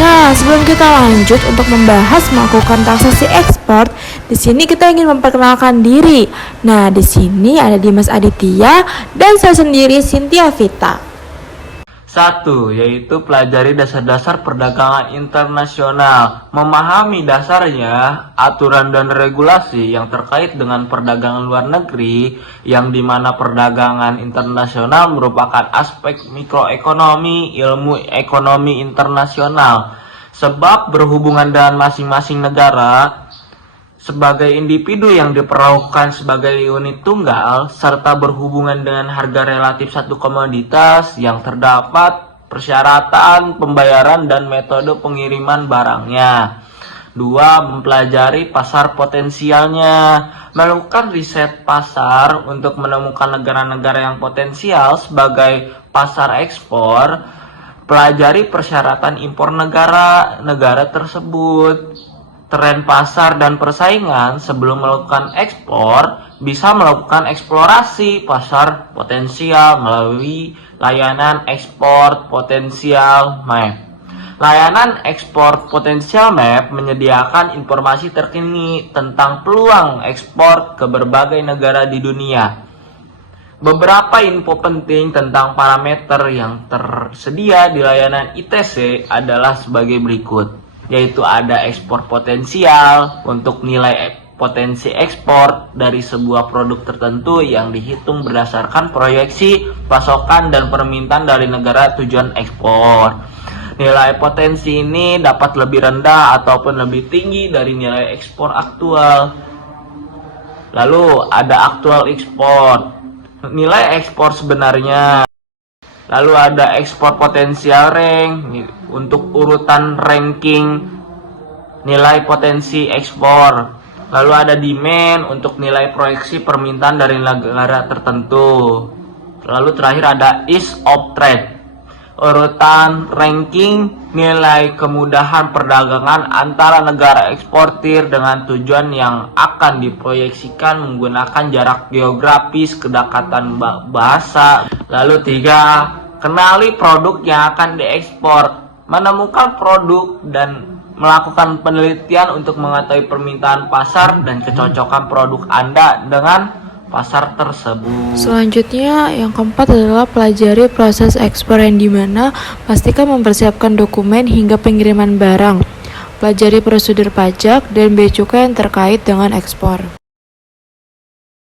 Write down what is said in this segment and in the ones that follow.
Nah, sebelum kita lanjut untuk membahas melakukan transaksi ekspor, di sini kita ingin memperkenalkan diri. Nah, di sini ada Dimas Aditya dan saya sendiri Cynthia Vita. 1. Yaitu pelajari dasar-dasar perdagangan internasional. Memahami dasarnya, aturan dan regulasi yang terkait dengan perdagangan luar negeri, yang dimana perdagangan internasional merupakan aspek mikroekonomi, ilmu ekonomi internasional. Sebab berhubungan dengan masing-masing negara, sebagai individu yang diperlakukan sebagai unit tunggal, serta berhubungan dengan harga relatif satu komoditas yang terdapat persyaratan pembayaran dan metode pengiriman barangnya. 2. Mempelajari pasar potensialnya. Melakukan riset pasar untuk menemukan negara-negara yang potensial sebagai pasar ekspor. Pelajari persyaratan impor negara tersebut. Tren pasar dan persaingan sebelum melakukan ekspor, bisa melakukan eksplorasi pasar potensial melalui layanan ekspor potensial map. Layanan ekspor potensial map menyediakan informasi terkini tentang peluang ekspor ke berbagai negara di dunia. Beberapa info penting tentang parameter yang tersedia di layanan ITC adalah sebagai berikut, yaitu ada ekspor potensial untuk nilai potensi ekspor dari sebuah produk tertentu yang dihitung berdasarkan proyeksi pasokan dan permintaan dari negara tujuan ekspor. Nilai potensi ini dapat lebih rendah ataupun lebih tinggi dari nilai ekspor aktual. Lalu ada aktual ekspor, nilai ekspor sebenarnya. Lalu ada ekspor potensial rank untuk urutan ranking nilai potensi ekspor. Lalu ada demand untuk nilai proyeksi permintaan dari negara tertentu. Lalu terakhir ada ease of trade, urutan ranking nilai kemudahan perdagangan antara negara eksportir dengan tujuan yang akan diproyeksikan menggunakan jarak geografis, kedekatan bahasa. Lalu 3. Kenali produk yang akan diekspor. Menemukan produk dan melakukan penelitian untuk mengetahui permintaan pasar dan kecocokan produk Anda dengan pasar tersebut. Selanjutnya, yang keempat adalah pelajari proses ekspor yang dimana pastikan mempersiapkan dokumen hingga pengiriman barang. Pelajari prosedur pajak dan bea cukai yang terkait dengan ekspor.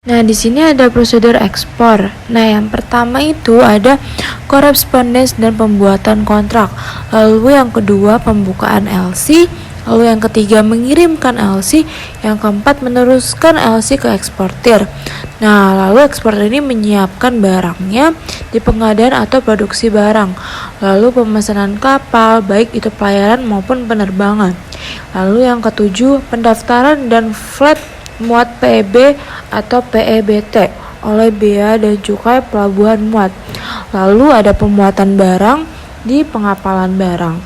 Nah, di sini ada prosedur ekspor. Nah, yang pertama itu ada korespondens dan pembuatan kontrak. Lalu yang kedua pembukaan LC. Lalu yang ketiga mengirimkan LC. Yang keempat meneruskan LC ke eksportir. Nah, lalu eksportir ini menyiapkan barangnya di pengadaan atau produksi barang. Lalu pemesanan kapal, baik itu pelayaran maupun penerbangan. Lalu yang ketujuh pendaftaran dan flat muat PEB atau PEBT oleh Bea dan Cukai Pelabuhan Muat. Lalu ada pemuatan barang di pengapalan barang.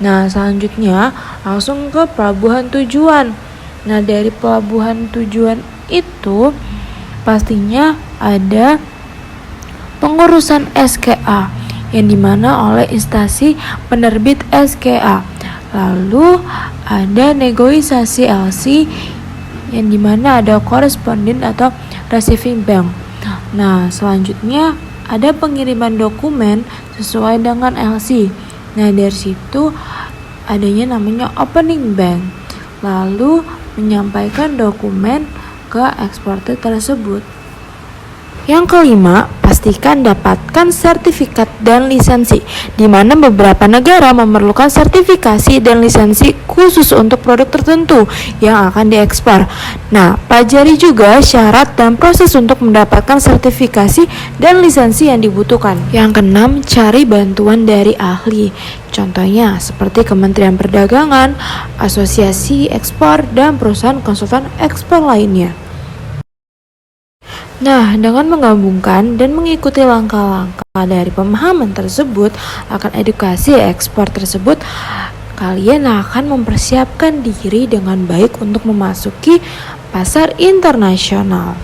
Nah, selanjutnya langsung ke pelabuhan tujuan. Nah, dari pelabuhan tujuan itu pastinya ada pengurusan SKA yang dimana oleh instansi penerbit SKA. Lalu ada negosiasi LC yang dimana ada koresponden atau receiving bank. Nah, selanjutnya ada pengiriman dokumen sesuai dengan LC. Nah, dari situ adanya namanya opening bank. Lalu menyampaikan dokumen ke eksportir tersebut. Yang kelima, pastikan dapatkan sertifikat dan lisensi, di mana beberapa negara memerlukan sertifikasi dan lisensi khusus untuk produk tertentu yang akan diekspor. Nah, pelajari juga syarat dan proses untuk mendapatkan sertifikasi dan lisensi yang dibutuhkan. Yang keenam, cari bantuan dari ahli. Contohnya seperti Kementerian Perdagangan, Asosiasi Ekspor, dan perusahaan konsultan ekspor lainnya. Nah, dengan menggabungkan dan mengikuti langkah-langkah dari pemahaman tersebut akan edukasi ekspor tersebut, kalian akan mempersiapkan diri dengan baik untuk memasuki pasar internasional.